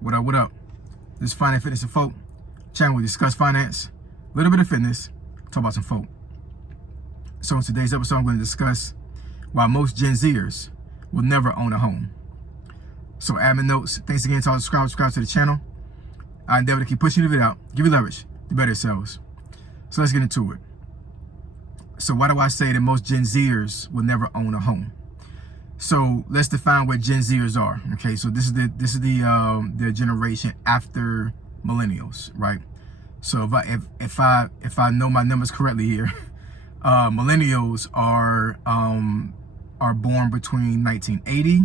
What up, what up? This is Finance, Fitness, and Folk. Channel we discuss finance, a little bit of fitness, talk about some folk. So in today's episode, I'm going to discuss why most Gen Zers will never own a home. So admin notes, thanks again to all the subscribe to the channel. I endeavor to keep pushing the video out, give you leverage to better yourselves. So let's get into it. So why do I say that most Gen Zers will never own a home? So let's define what Gen Zers are. Okay, so this is the generation after millennials, right? So if I know my numbers correctly here, millennials are born between 1980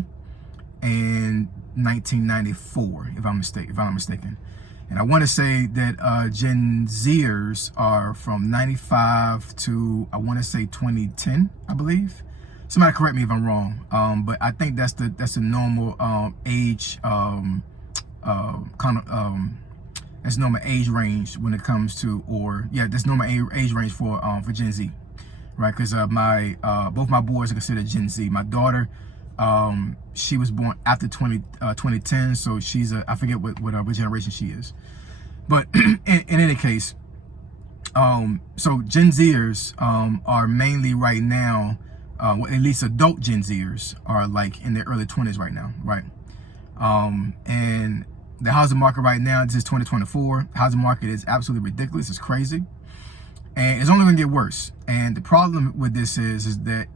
and 1994, if I'm not mistaken. And I want to say that Gen Zers are from 95 to, I want to say 2010, I believe. Somebody correct me if I'm wrong, but I think that's the normal age that's normal age range when it comes to, that's normal age range for Gen Z, right? Because both my boys are considered Gen Z. My daughter, she was born after 2010, so she's I forget what generation she is, but in any case, so Gen Zers are mainly right now. Well, at least adult Gen Zers are like in their early 20s right now, right? And the housing market right now, this is 2024. Housing market is absolutely ridiculous. It's crazy, and it's only gonna get worse. And the problem with this is that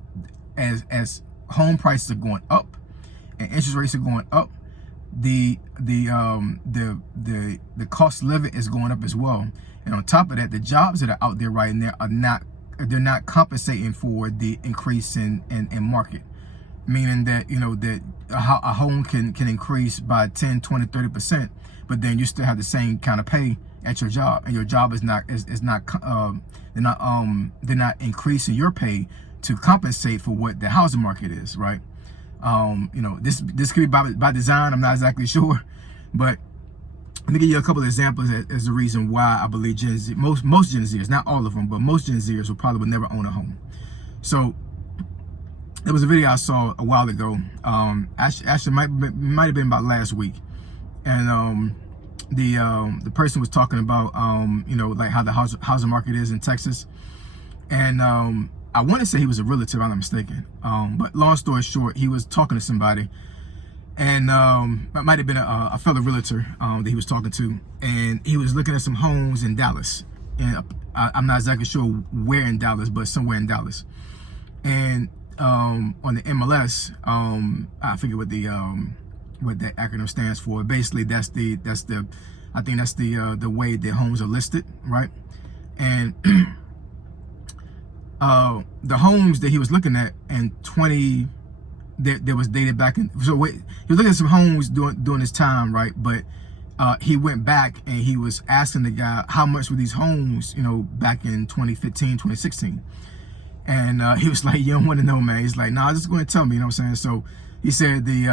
as home prices are going up and interest rates are going up, the cost of living is going up as well. And on top of that, the jobs that are out there right now they're not compensating for the increase in market, meaning that that a home can increase by 10, 20, 30%, but then you still have the same kind of pay at your job, and your job they're not increasing your pay to compensate for what the housing market is, right? This could be by design. I'm not exactly sure, but let me give you a couple of examples as the reason why I believe Gen Z, most Gen Zers, not all of them, but most Gen Zers will never own a home. So there was a video I saw a while ago. Actually might have been about last week, and the person was talking about like how the housing market is in Texas, and I want to say he was a realtor, if I'm not mistaken. But long story short, he was talking to somebody. And it might have been a fellow realtor that he was talking to, and he was looking at some homes in Dallas, and I'm not exactly sure where in Dallas, but somewhere in Dallas. And on the MLS, I forget what that acronym stands for. Basically, I think that's the way that homes are listed, right? And the homes that he was looking at in that was dated back in, so wait, he was looking at some homes during this time, right? But he went back and he was asking the guy how much were these homes, back in 2015, 2016. And he was like, you don't want to know, man. He's like, nah, just go ahead and tell me, you know what I'm saying? So he said the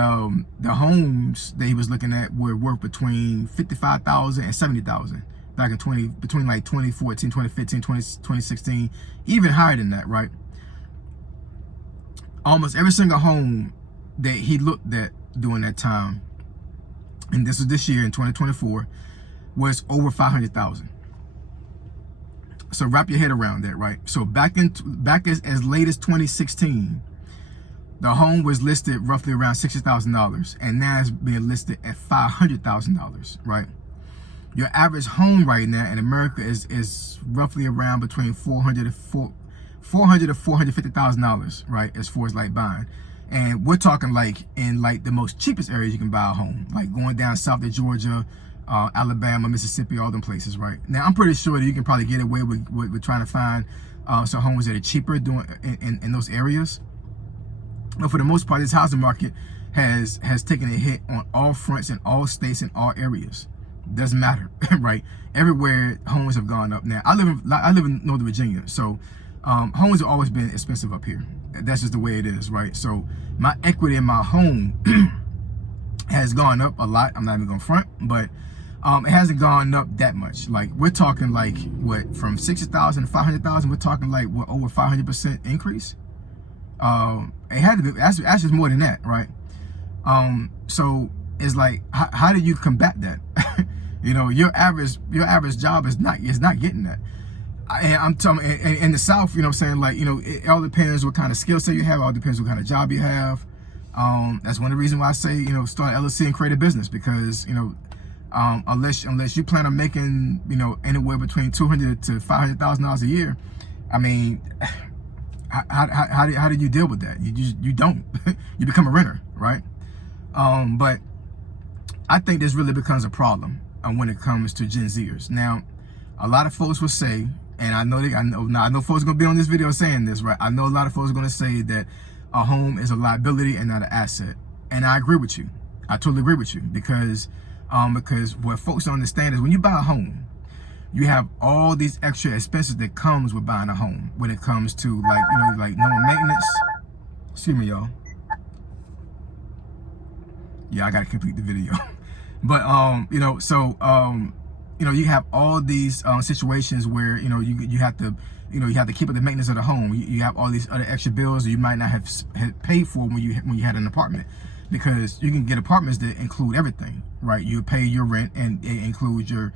homes that he was looking at were worth between $55,000 and $70,000 back in between like 2014, 2015, 2016, even higher than that, right? Almost every single home that he looked at during that time, and this was this year in 2024, was over 500,000. So wrap your head around that, right? So back as late as 2016, the home was listed roughly around $60,000, and now it's being listed at $500,000, right? Your average home right now in America is roughly around between $400,000 to $450,000, right? As far as like buying, and we're talking like in like the most cheapest areas you can buy a home, like going down south to Georgia, Alabama, Mississippi, all them places, right? Now I'm pretty sure that you can probably get away with trying to find some homes that are cheaper in those areas. But for the most part, this housing market has taken a hit on all fronts in all states and all areas. Doesn't matter, right? Everywhere homes have gone up. Now I live in Northern Virginia, so homes have always been expensive up here. That's just the way it is, right? So my equity in my home has gone up a lot. I'm not even gonna front, but it hasn't gone up that much. Like we're talking like what, from 60,000 to 500,000. We're talking like what, over 500% increase. It had to be actually more than that, right? So it's like, how do you combat that? You know, your average job is not getting that. And I'm telling, in the South, you know what I'm saying, like, you know, it all depends what kind of skill set you have, all depends what kind of job you have. That's one of the reasons why I say, you know, start an LLC and create a business, because, you know, unless you plan on making, you know, anywhere between $200,000 to $500,000 a year, I mean, how do you deal with that? You don't. You become a renter, right? But I think this really becomes a problem when it comes to Gen Zers. Now, a lot of folks will say, and I know folks are gonna be on this video saying this, right? I know a lot of folks are gonna say that a home is a liability and not an asset, and I agree with you. I totally agree with you, because what folks don't understand is when you buy a home, you have all these extra expenses that comes with buying a home. When it comes to, like, you know, like normal maintenance. Excuse me, y'all. Yeah, I gotta complete the video. But you know, so you know, you have all these situations where, you know, you have to, you know, you have to keep up the maintenance of the home. You have all these other extra bills that you might not have paid for when you had an apartment, because you can get apartments that include everything, right? You pay your rent, and it includes your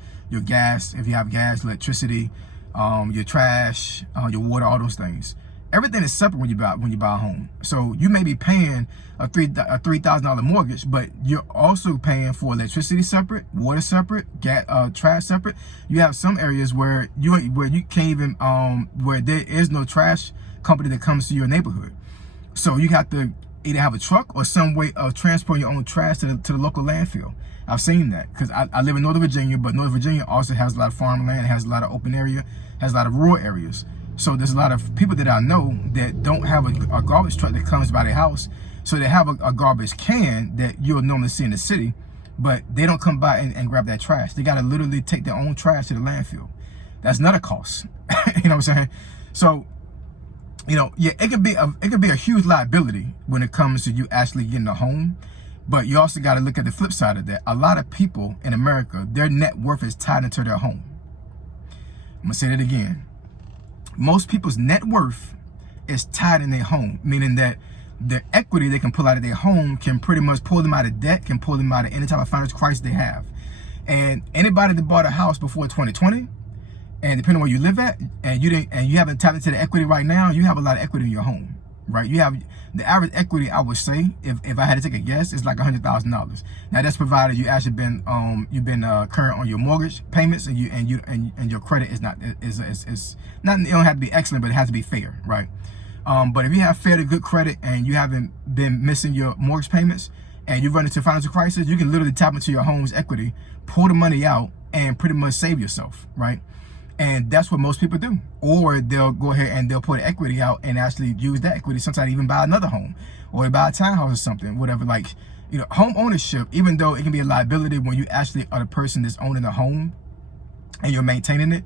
gas, if you have gas, electricity, your trash, your water, all those things. Everything is separate when you buy a home. So you may be paying a $3,000 mortgage, but you're also paying for electricity separate, water separate, trash separate. You have some areas where you can't even where there is no trash company that comes to your neighborhood. So you have to either have a truck or some way of transporting your own trash to the local landfill. I've seen that, because I live in Northern Virginia, but Northern Virginia also has a lot of farmland, has a lot of open area, has a lot of rural areas. So there's a lot of people that I know that don't have a garbage truck that comes by their house. So they have a garbage can that you'll normally see in the city, but they don't come by and grab that trash. They got to literally take their own trash to the landfill. That's another cost. You know what I'm saying? So, you know, yeah, it could be a huge liability when it comes to you actually getting a home. But you also got to look at the flip side of that. A lot of people in America, their net worth is tied into their home. I'm going to say that again. Most people's net worth is tied in their home, meaning that the equity they can pull out of their home can pretty much pull them out of debt, can pull them out of any type of financial crisis they have. And anybody that bought a house before 2020, and depending on where you live at, and you haven't tapped into the equity right now, you have a lot of equity in your home, right? You have the average equity, I would say, if I had to take a guess, is like $100,000. Now that's provided you actually been current on your mortgage payments, and your credit is not, it don't have to be excellent, but it has to be fair, right? But if you have fairly good credit and you haven't been missing your mortgage payments, and you run into financial crisis, you can literally tap into your home's equity, pull the money out, and pretty much save yourself, right? And that's what most people do. Or they'll go ahead and they'll put equity out and actually use that equity, sometimes even buy another home, or buy a townhouse or something, whatever. Like, you know, home ownership, even though it can be a liability when you actually are the person that's owning the home and you're maintaining it,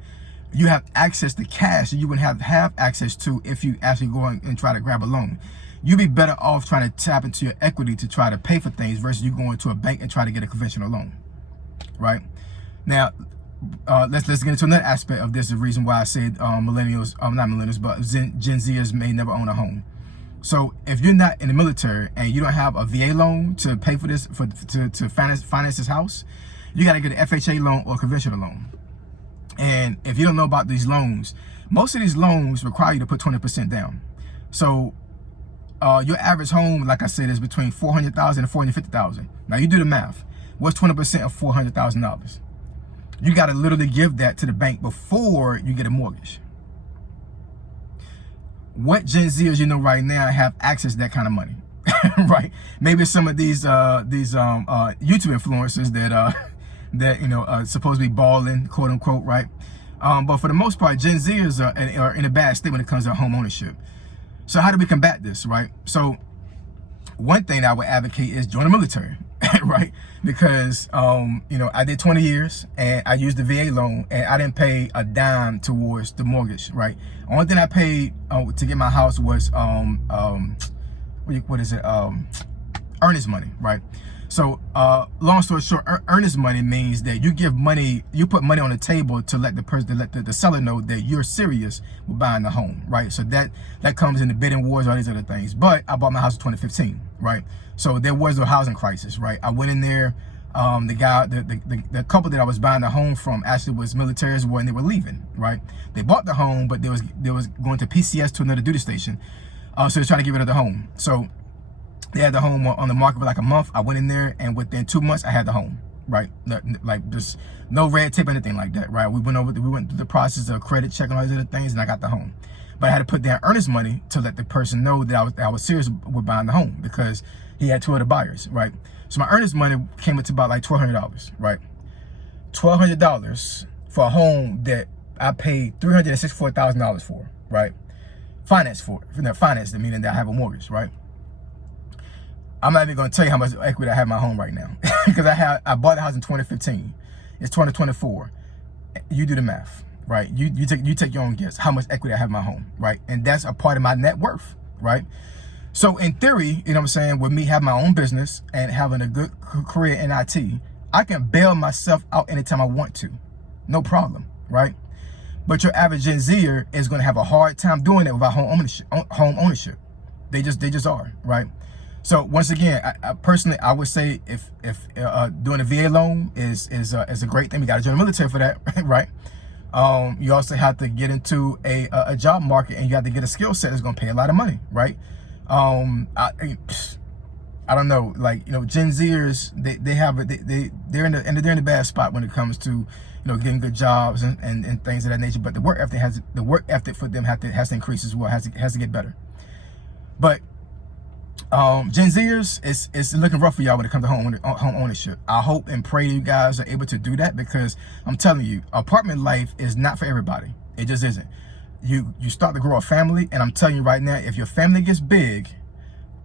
you have access to cash that you wouldn't have access to if you actually go and try to grab a loan. You'd be better off trying to tap into your equity to try to pay for things versus you going to a bank and try to get a conventional loan, right? Now, let's get into another aspect of this. The reason why I said millennials, not millennials, but Gen Zers may never own a home. So if you're not in the military and you don't have a VA loan to pay for this, to finance this house, you got to get an FHA loan or a conventional loan. And if you don't know about these loans, most of these loans require you to put 20% down. So your average home, like I said, is between $400,000 and $450,000. Now you do the math. What's 20% of $400,000? You got to literally give that to the bank before you get a mortgage. What Gen Zers you know right now have access to that kind of money, right? Maybe some of these YouTube influencers that you know supposed to be balling, quote unquote, right? But for the most part, Gen Zers are in a bad state when it comes to home ownership. So how do we combat this, right? So one thing I would advocate is join the military. Right? Because, you know, I did 20 years and I used the VA loan and I didn't pay a dime towards the mortgage, right? Only thing I paid to get my house was, earnest money, right? So long story short, earnest money means that you give money, you put money on the table to let the person, to let the seller know that you're serious with buying the home, right? So that comes in the bidding wars, all these other things. But I bought my house in 2015, right? So there was no housing crisis, right? I went in there. The couple that I was buying the home from actually was military as well, and they were leaving, right? They bought the home, but they was going to PCS to another duty station. So they're trying to get rid of the home. So they had the home on the market for like a month. I went in there, and within 2 months, I had the home, right? Like just no red tape, anything like that, right? We went through the process of credit check and all these other things, and I got the home. But I had to put down earnest money to let the person know that I was serious with buying the home, because he had 2 other buyers, right? So my earnest money came up to about like $1,200, right? $1,200 for a home that I paid $364,000 for, right? Finance for it. Finance, meaning that I have a mortgage, right? I'm not even going to tell you how much equity I have in my home right now, because I bought the house in 2015. It's 2024. You do the math, right? You take your own guess how much equity I have in my home, right? And that's a part of my net worth, right? So in theory, you know what I'm saying, with me having my own business and having a good career in IT, I can bail myself out anytime I want to, no problem, right? But your average Gen Zer is going to have a hard time doing it without home ownership. They just are, right? So once again, I personally, I would say if doing a VA loan is a great thing. You got to join the military for that, right? You also have to get into a job market, and you have to get a skill set that's going to pay a lot of money, right? I don't know, like, you know, Gen Zers, they're in a bad spot when it comes to, you know, getting good jobs and things of that nature. But the work ethic for them has to increase as well, has to get better. But Gen Zers, it's looking rough for y'all when it comes to home ownership. I hope and pray you guys are able to do that, because I'm telling you, apartment life is not for everybody. It just isn't. You start to grow a family, and I'm telling you right now, if your family gets big,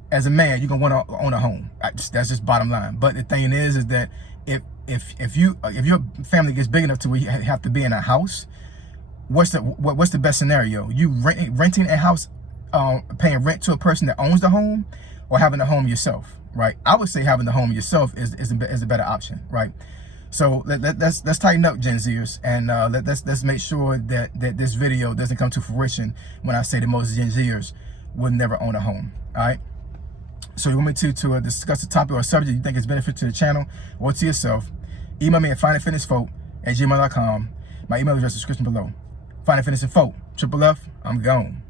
as a man, you're gonna want to own a home. That's just bottom line. But the thing is that if your family gets big enough to where you have to be in a house, what's the best scenario? You renting a house, paying rent to a person that owns the home, or having a home yourself, right? I would say having the home yourself is a better option, right? So let's tighten up, Gen Zers, and let's make sure that this video doesn't come to fruition when I say that most Gen Zers will never own a home. All right. So you want me to discuss the topic or subject you think is beneficial to the channel or to yourself? Email me at findingfitnessfolk@gmail.com. My email address is in the description below. Finding Fitness and Folk, Triple F. I'm gone.